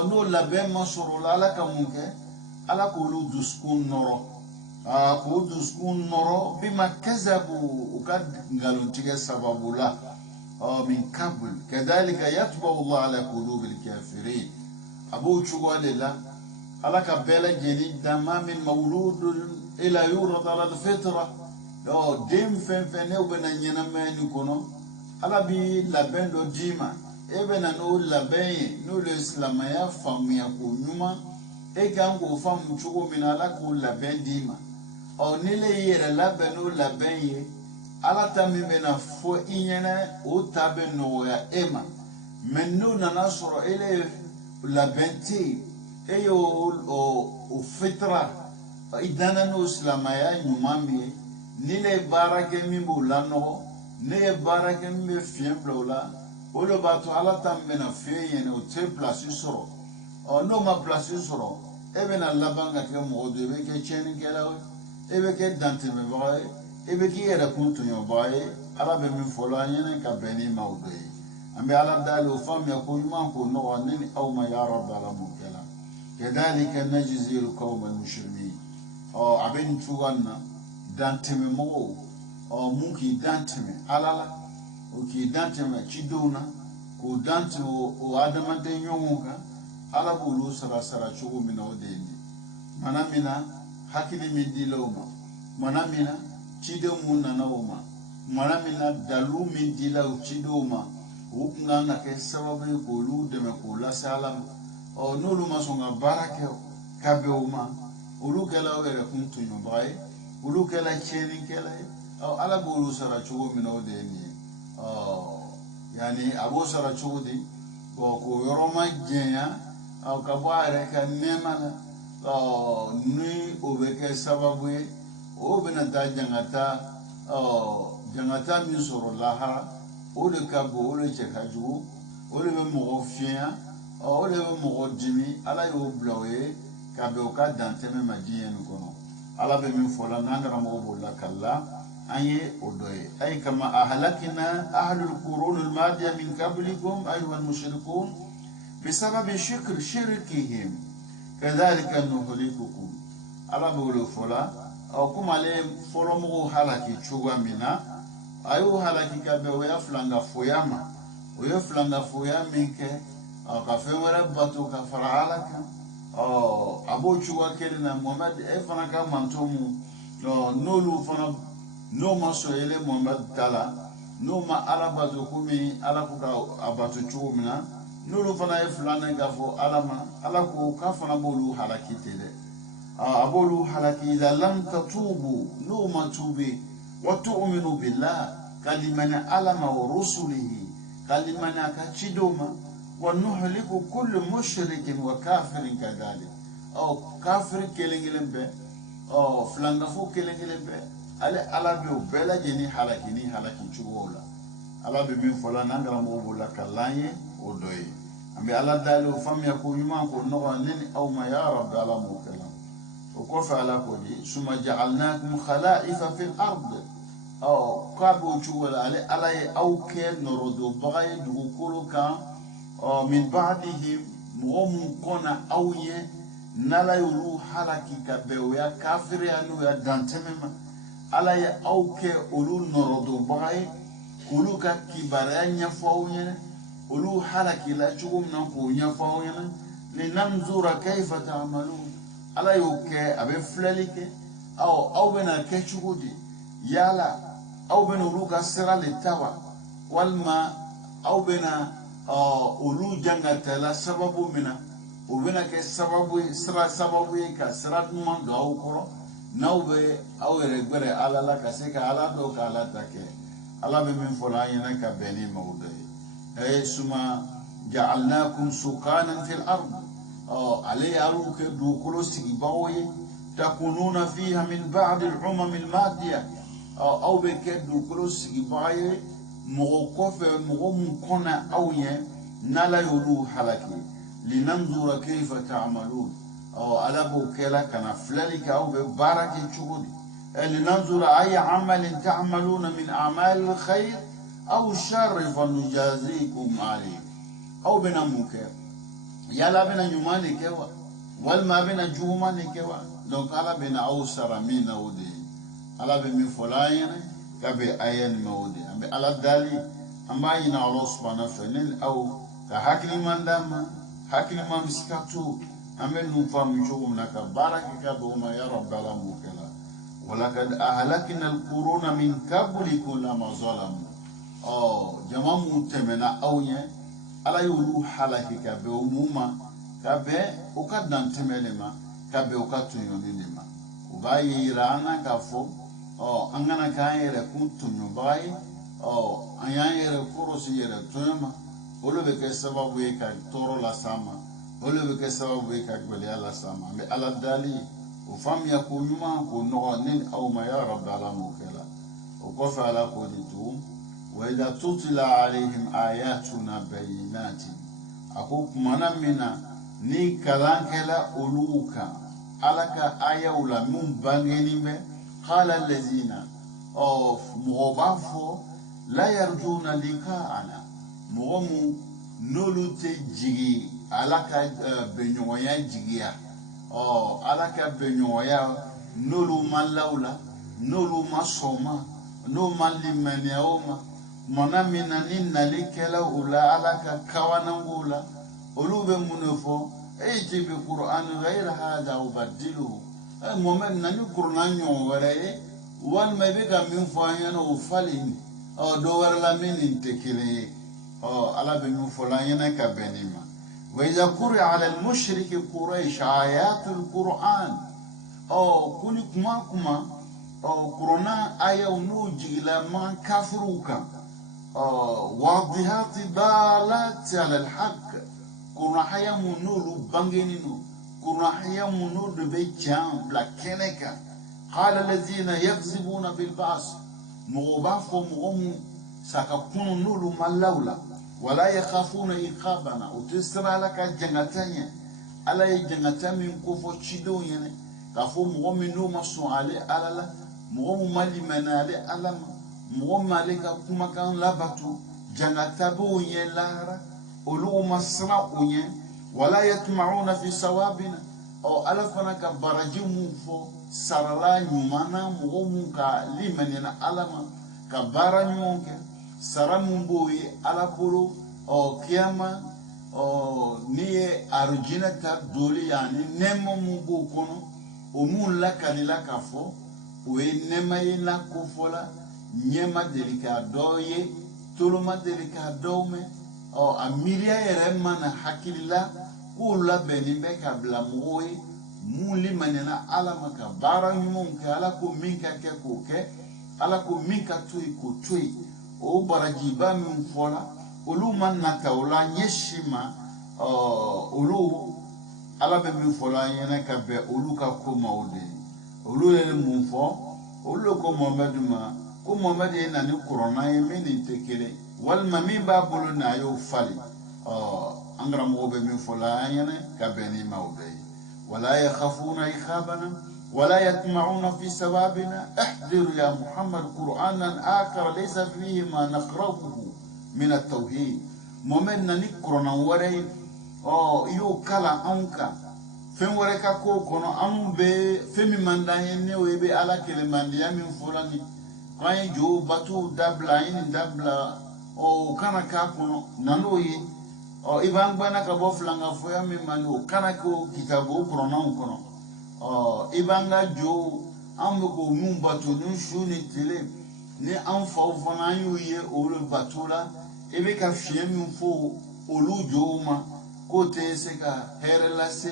no la be masoro la ka munke ala ko lu duskun noro ko duskun noro bima kazabu ukad ngaluntige sababula min qabl kadhalika yatba Allah ala qulubil kafirin abu chugwalela ala ka bela jeni dama min mawlud ila yurad ala alfitra dem fen fen ne bena nyana meni kono ala bi laben do dima ebena no laben no le islam ya famia ko nyuma e kan ko fam chugo min ala ko laben dima nile yere laben no laben ye ala tami bena fo inyana o tabe no ya ema menno na nasro ile labenti eyo o fitra idana no islamaya nyumami nile barake mimbo lano ne barake me fiemblola olo bato ala tambena feye ne o te place soro no ma place soro ebena labanga ke mo de be ke cheni kela ebe ke dante me bae ebe ki era kuntu yo bae ala be mi fola nyene ka beni mawde ambe ala dalo fam ya ko yuma ko no wanni aw ma ya rabb ala mukela كذلك نجزي القوم المجرمين abin tuwanna danteme mo mun k'i dan tɛmɛ ala la o k'i dan tɛmɛ cidenw na k'o dan tɛmɛ o adamaden ɲɔgɔnw kan ala b'olu sara cogo min na o de ye nin mana min na hakili min dila o ma mana min na cidenw mun nana o ma mana min na dalu min dila o cidenw ma o kun kan ka kɛ sababu ye k'olu dɛmɛ k'o lase ala ma n'olu ma sɔn ka baara kɛ ka bɛn o ma olu kɛla o yɛrɛ kun tɔɲɔbaga ye olu kɛla tiɲɛnikɛla ye ala b'olu sara cogo min na o de ye nin ye yani a b'o sara cogo di k'o yɔrɔ ma jɛnya ka bɔ a yɛrɛ ka nɛɛma la ni o bɛ kɛ sababu ye o bɛna taa jangata min sɔrɔ lahara o de ka bon o de cɛ ka jugu o de bɛ mɔgɔ fiɲɛ o de bɛ mɔgɔ dimi ala y'o bila o ye ka bɛn o ka dantɛmɛ ma diɲɛ nin kɔnɔ ala bɛ min fɔ la n'an karamɔgɔ b'o la kala an ye o dɔ ye ay kama ahlakina ahlul qurunil madiya min qablikum ayyuhal mushrikun bisababi shirkihim kadhalika nuhlikukum ala b'o fɔ la kuma ale fɔlɔmɔgɔw halaki cogoya min na a y'o halaki ka bɛn o ya filangafoya ma o ye filangafoya min kɛ ka fɛn wɛrɛ bato ka fara ala kan a b'o cogoya kelen na Muhamad e fana ka manto mu n'olu fana n'o ma sɔn yɛlɛ Muhamad ta la n'o ma ala bato komi ala ko ka a bato cogo min na n'olu fana ye filanan k'a fɔ ala ma ala ko k'a fana b'olu halaki ten dɛ a b'olu halaki idha lam tatubu n'o ma tube wa tu'minu billah kalimana alama wa rusulihi kalimana ka cidenw ma wa nuhliku kullu mushrikin wa kafirin kadhalik kafir kelen bɛ filangafo kelen bɛ ale ala bɛ o bɛɛ lajɛlen halaki ni halaki cogow la ala bɛ min fɔ la n'an karamɔgɔ b'o la kalan ye o dɔ ye an bɛ ala dali o faamuya ko ɲuman ko nɔgɔ ne ni aw ma ya rabbi ala m'o kɛla o kɔfɛ ala ko di summa ja'alnakum khala'ifa fil ard k'a b'o cogo la ale ala ye aw kɛ nɔrɔdonbaga ye dugukolo kan min ba'dihim mɔgɔ mun kɔnna aw ye n'ala y'olu halaki ka bɛn o ya kafiriya n'o ya dantɛmɛ ma ala ye aw kɛ olu nɔrɔdonbaga ye k'olu ka kibaruya ɲɛfɔ aw ɲɛna olu halakila cogo min na k'o ɲɛfɔ aw ɲɛna linanzura kayfa ta'malun ala y'o kɛ a bɛ filɛli kɛ aw bɛna kɛ cogo di yala aw bɛna olu ka sira le ta wa walima aw bɛna olu jangatala sababu min na o bɛna kɛ sababu ye ka sira ɲuman don aw kɔrɔ n'aw bɛ aw yɛrɛ gbɛrɛ ala la ka se ka ala dɔn ka ala ta kɛ ala bɛ min fɔ la an ɲɛna ka bɛn ni maaw dɔ ye suma ja'alnakum sukanan fil ard ale y'aw kɛ dugukolo sigibagaw ye takununa fiha min ba'di al-umam al-madiya aw bɛ kɛ dugukolo sigibaga ye mɔgɔ kɔfɛ mɔgɔ mun kɔnna aw ɲɛ n'ala y'olu halaki linanzura kayfa ta'malun ala b'o kɛla kana filɛli kɛ aw bɛ baara kɛ cogo di linanzura ayya amalin ta'maluna min a'mal al-khayr aw sharri fanujazikum alayhi aw bɛna mun kɛ yala bɛna ɲuman de kɛ wa walima bɛna juguman de kɛ wa donc ala bɛna aw sara min na o de ye ala bɛ min fɔ la an ɲɛna ka bɛn aya nin ma o de an bɛ ala dali an b'a ɲini Allah subhanahu fɛ ne ni aw ka hakiliman d'an ma hakiliman bɛ se ka to an bɛ nun faamu cogo min na ka baara kɛ ka bɛn o ma ya rabbi ala m'o kɛ la walakad ahlakna al-quruna min qablikum lama zalamu jama mun tɛmɛna aw ɲɛ ala y'olu halaki ka bɛn o mun ma ka bɛn o ka dantɛmɛ de ma ka bɛn o ka tɔɲɔni de ma o b'a yira an na k'a fɔ an kana k'an yɛrɛ kun tɔɲɔbaga ye an y'an yɛrɛ kɔrɔsi yɛrɛ tɔɲɔ ma o de bɛ kɛ sababu ye ka tɔɔrɔ las'an ma o de bɛ kɛ sababu ye ka gɛlɛya las'an ma an bɛ ala dali o faamuya ko ɲuman ko nɔgɔ ne ni aw ma ya rabbi ala m'o kɛ la o kɔfɛ ala k'o de to وإذا تتلى عليهم آياتنا بينات أكو كمانا منا ني كلانكلا أولوكا ألك آية ولا من بانيني قال الذين مغبافو لا يرجون لقاءنا مغمو نولو تجيغي ألك بنيويا جيغيا ألك بنيويا نولو ما لولا نولو ما صوما no mali maniaoma mona minani nalikela ula alaka kawanangula olube munofo eji bi qur'an ghayra hada ubaddiluhu moment nani qur'an nyowere wal mabika min fayana ufalini do warla min intekile ala be min folayana ka benima wa idha quri'a ala al-mushrik quraish ayatul qur'an kuni kuma qur'ana aya unu jigila man kafruka واضحات دالات على الحق كنا حيا منول بانجينو كنا حيا منول بيجان بلا كنكا قال الذين يكذبون بالبعث مغبافو مغم سكبون نول ملاولا ولا يخافون إقابنا وتسرى لك جنتانيا ألا يجنتان من كفو تشيدو يعني كفو مغم نو مصنع علي ألا مغم مالي منالي ألا malika kuma kan labatu jangata bu yen lara ulu masra unye wala yatma'una fi sawabina alafana ka barajimu fo sarala nyumana mugomu ka limanina alama ka baranyonke saramu boyi alapolo kiyama niye arujina ta doli yani nemo mugo kono omun lakanila kafo we nemaye na kofola nyema delika doye toloma delika dome amiria yerema na hakilila kula benibe kabla muwe muli manena alama ka bara nyumonke ala ko minka ke koke ala ko minka tui ko tui o barajiba min fola olu man na tawla nyeshima olu ala be min fola yana ka be olu ka ko mawde olu le mun fo olu ko momaduma ko Muhammad yana ni corona yemeni tekele wal mami ba bolo na yo fali angra mo be min fola yana ka beni mawbe wala yakhafuna ikhabana wala yatma'una fi sababina ihdir ya Muhammad qur'anan akar laysa fihi ma naqrahu min at-tauhid Muhammad nani corona wore yo kala anka fen wore ka ko kono ambe femi mandaye ne webe ala kele mandiya min folani quand jo batu dabla in dabla kana ka kono nanoyi iban bana ka bo flanga foya mi manu kana ko kitabu pronoun kono ibanga jo ambo ko mum batu nun shuni tele ni an fa fana yuye olu batula ebe ka fie mi fo olu jo ma ko te se ka herelase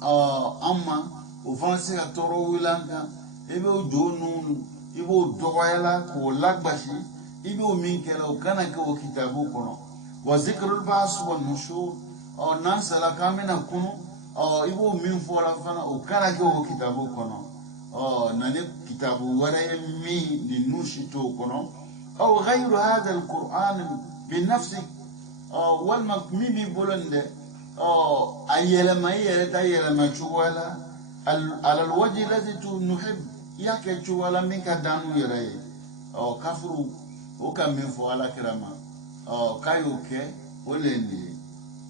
amma o fanse ka toro wilanga ebe o jo nun ibo dogoyala ko lagbashi ibo minkela o kana ko kitabu kono wa zikrul ba'th wan nushur nan sala kamina kono ibo min fola fana o kana ko kitabu kono nane kitabu wara mi ni nushito kono aw ghayru hadha alquran bi nafsi wal makmimi bolande ayela mayela tayela machuwala ala alwajhi alladhi nuhib yake chuwala minka danu yere kafuru o ka min fo ala kirama kayo ke oleni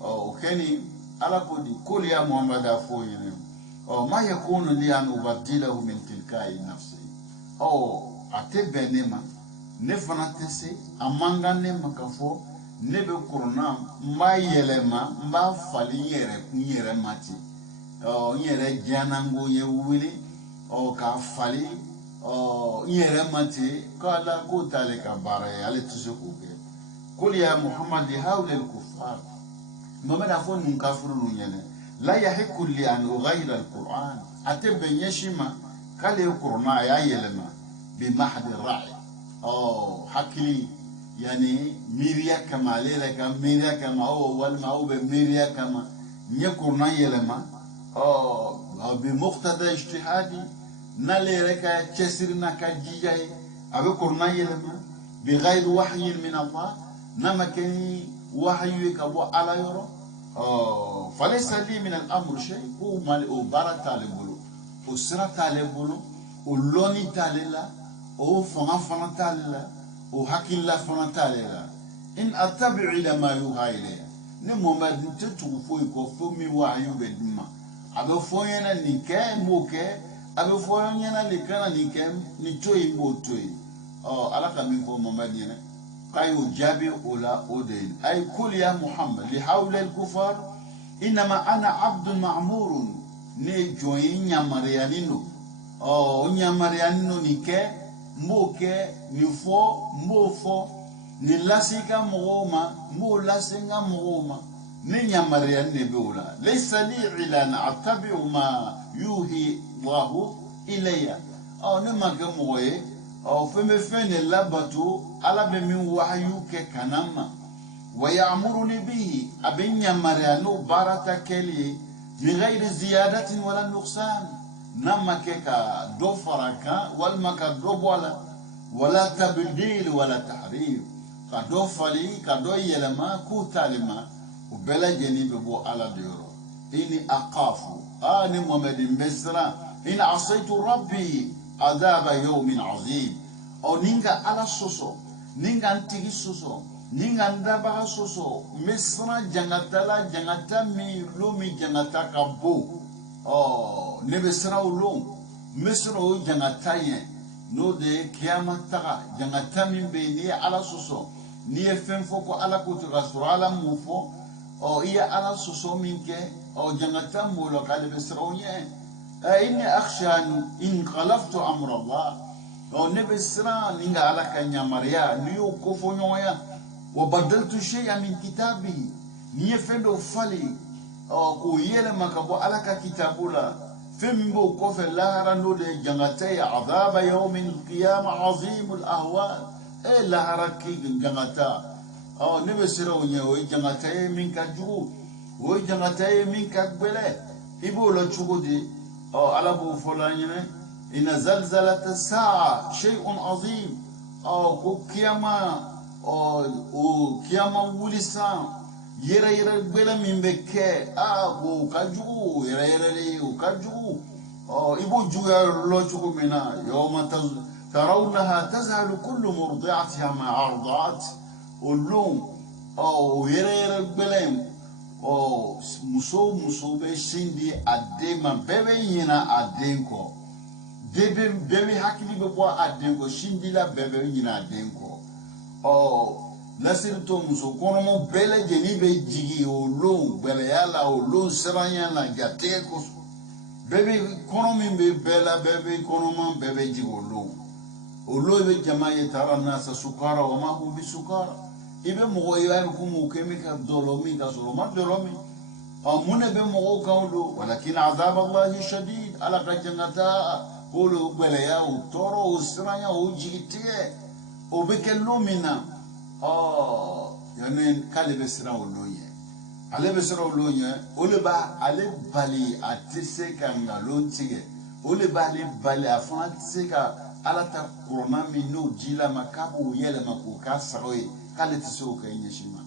okeni ala ko di kuli ya Muhammad afo yene ma yakunu li an ubaddilahu min tilkai nafsi atebenema ne fana tese amanga ne makafo ne be kuruna mba yelema mba fali yere kunyere mati yere janango ye wili ka fali yere mati kala ko tale ka bare ale tuse ko ke kuli ya Muhammad hawla al-kuffar Muhammad afon mun kafuru nyene la yahiku li an ughayra al-Qur'an ateben yeshima kale kuruna ya yelema bi mahdi ra'i hakili yani miria kama lele kama miria kama wal maube miria kama nyekurna yelema bi muqtada ijtihadi nalere ka chesirna ka jijay abe kurna yelema bi ghayr wahyi min Allah namakani wahyi ka bo ala yoro falaysa li min al-amr shay hu mal ubara talibulu usra talibulu uloni talila o fana talila o hakilla fana talela in attabi'u ila ma yuha ilayya ni Muhammad tutu fo ko fo mi wa ayu beduma abe fo yana ni ke mo ke abe fo yana le kana ni ke ni toyi mo toyi ala ka min fo mamad yene qayu jabi ula udain ay kul ya muhammad li hawla al kufar inma ana abdun ma'murun ne joyin nyamarianino nyamarianino ni ke moke ni fo mo fo ni lasika mogoma mo lasinga mogoma ni nyamarian ne beula laysa li ilan attabi'u ma yuhi Allah ilayya ne magamoye feme fene labatu ala be min wahyu ke kanama wa ya'muruni bihi abin nyamariano barata keli من غير زيادة ولا نقصان نما كيكا دو فرنكا والمكا دو بولا ولا تبديل ولا تحريف كدو فلي كدو يلما كو تالما وبلا جنيب بو على ديورو إني أقاف آني محمد مصر إن عصيت ربي عذاب يوم عظيم أو نينغا على سوسو نينغا انتيجي سوسو ninga ndaba soso mesra jangata mi lomi jangata kabo nebe sra ulong mesra o jangata ye no de kiyamata jangata mi be ni ala soso ni fem foko ala ko to ala mufo iya ala soso minke jangata mo lo kale besra o ye inni akhsha in qalaftu amra allah nebe sra ninga ala kanya maria niyo ko fo nyoya وبدلت شيئا من كتابه نيفندو فالي او يلما كبو على كتابولا فمبو كوف لا رانو دي جناتي عذاب يوم القيامه عظيم الاهوال اي لا ركي جناتا نبسرو نيو جناتي من كجو و جناتي من كبله يبو لا تشودي على بو فلان ان زلزله الساعه شيء عظيم او قيامه o kiyama wulisan yere bela min be ke o kajugu yere o kajugu ibo juga lo chugo mina yawma tarawnaha tazhalu kullu murdi'atiha ma arda'at ulum yere bela muso be shindi adema bebe yina adenko bebe hakili be bo adenko shindi la bebe yina adenko nasir to muso konomo bele jeni be jigi o lon bele yala o lon seranya na gate ko bebe konomi be bela bebe konoma bebe jigi o lon be jamaye tara nasa sukara wa ma hum bisukara ibe mo ya ko mo kemika dolomi ka so ma dolomi amune be mo ka do walakin azab allah shadid ala rajnata bolo bele ya o toro o seranya o jigi tie o bekelo mina yani kale besira oloye ale besira oloye ole ba ale bali atise kanga lontige ole bali afan atise ka alata corona mino jila makabu yele mako ka saroye kale tiso ka nyeshima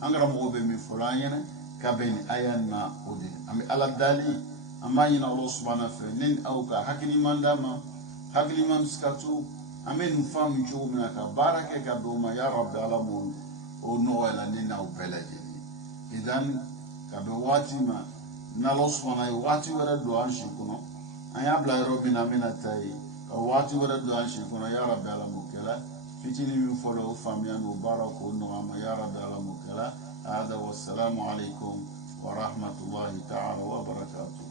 angara mo be mi fulanyene ka ben ayanna odi ami ala dali amani na allah subhanahu wa ta'ala nin au ka hakini mandama hakini mamskatu amen fam jumna ka baraka ka doma ya rabbi alamun o noela nina upelajeni idan ka be watima na loswana wati wala duan shikuno aya bla robina minatai ka wati wala duan shikuno ya rabbi alamun kala fitini min folo famia no barako no ama ya rabbi alamun kala hada wassalamu alaikum wa rahmatullahi ta'ala wa barakatuh.